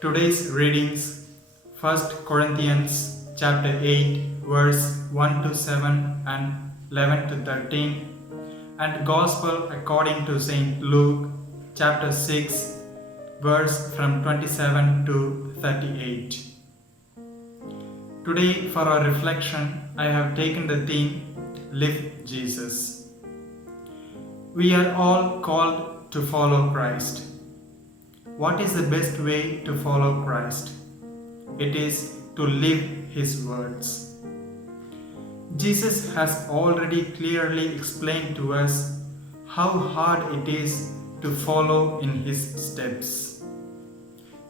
Today's readings, 1 Corinthians chapter 8, verse 1 to 7 and 11 to 13, and Gospel according to St. Luke chapter 6, verse from 27 to 38. Today for our reflection, I have taken the theme, Live Jesus. We are all called to follow Christ. What is the best way to follow Christ? It is to live His words. Jesus has already clearly explained to us how hard it is to follow in His steps.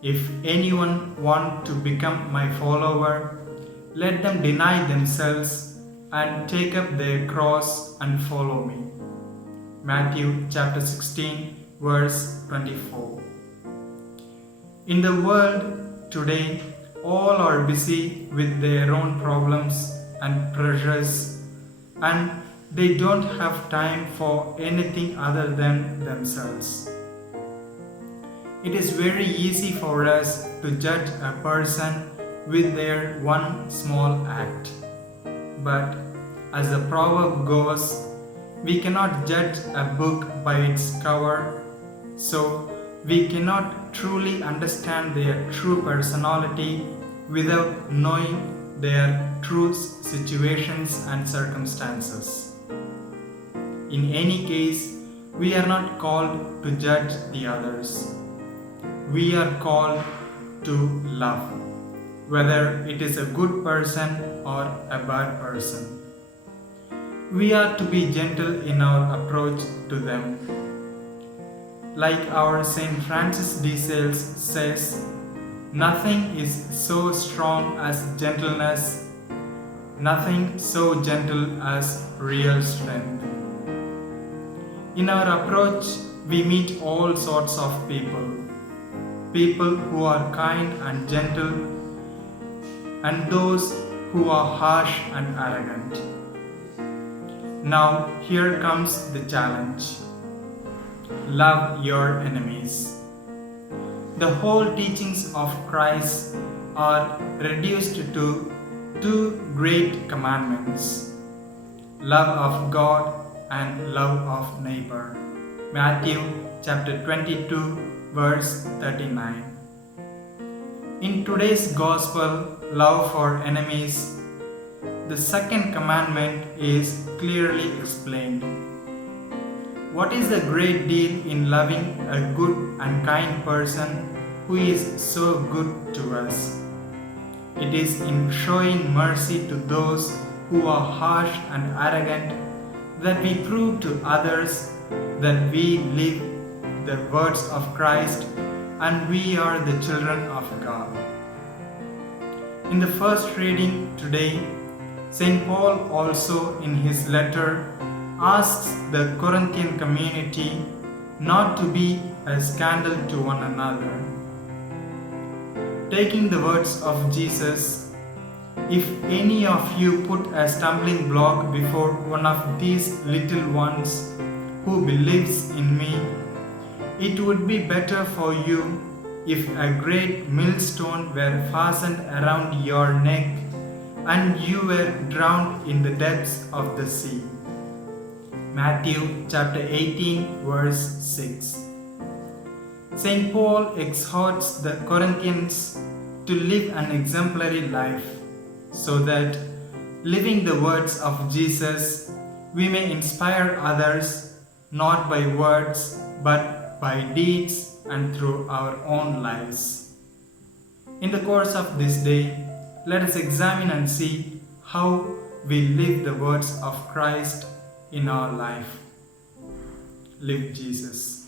If anyone wants to become my follower, let them deny themselves and take up their cross and follow me. Matthew chapter 16, verse 24. In the world today, all are busy with their own problems and pressures, and they don't have time for anything other than themselves. It is very easy for us to judge a person with their one small act. But as the proverb goes, we cannot judge a book by its cover, so we cannot truly understand their true personality without knowing their true situations and circumstances. In any case, we are not called to judge the others. We are called to love, whether it is a good person or a bad person. We are to be gentle in our approach to them. Like our Saint Francis de Sales says, nothing is so strong as gentleness, nothing so gentle as real strength. In our approach, we meet all sorts of people. People who are kind and gentle, and those who are harsh and arrogant. Now, here comes the challenge. Love your enemies. The whole teachings of Christ are reduced to two great commandments: love of God and love of neighbor. Matthew chapter 22, verse 39. In today's gospel, love for enemies, the second commandment is clearly explained. What is the great deal in loving a good and kind person who is so good to us? It is in showing mercy to those who are harsh and arrogant that we prove to others that we live the words of Christ and we are the children of God. In the first reading today, St. Paul also in his letter asks the Corinthian community not to be a scandal to one another. Taking the words of Jesus, if any of you put a stumbling block before one of these little ones who believes in me, it would be better for you if a great millstone were fastened around your neck and you were drowned in the depths of the sea. Matthew chapter 18, verse 6. St. Paul exhorts the Corinthians to live an exemplary life so that, living the words of Jesus, we may inspire others not by words but by deeds and through our own lives. In the course of this day, let us examine and see how we live the words of Christ in our life. Live Jesus.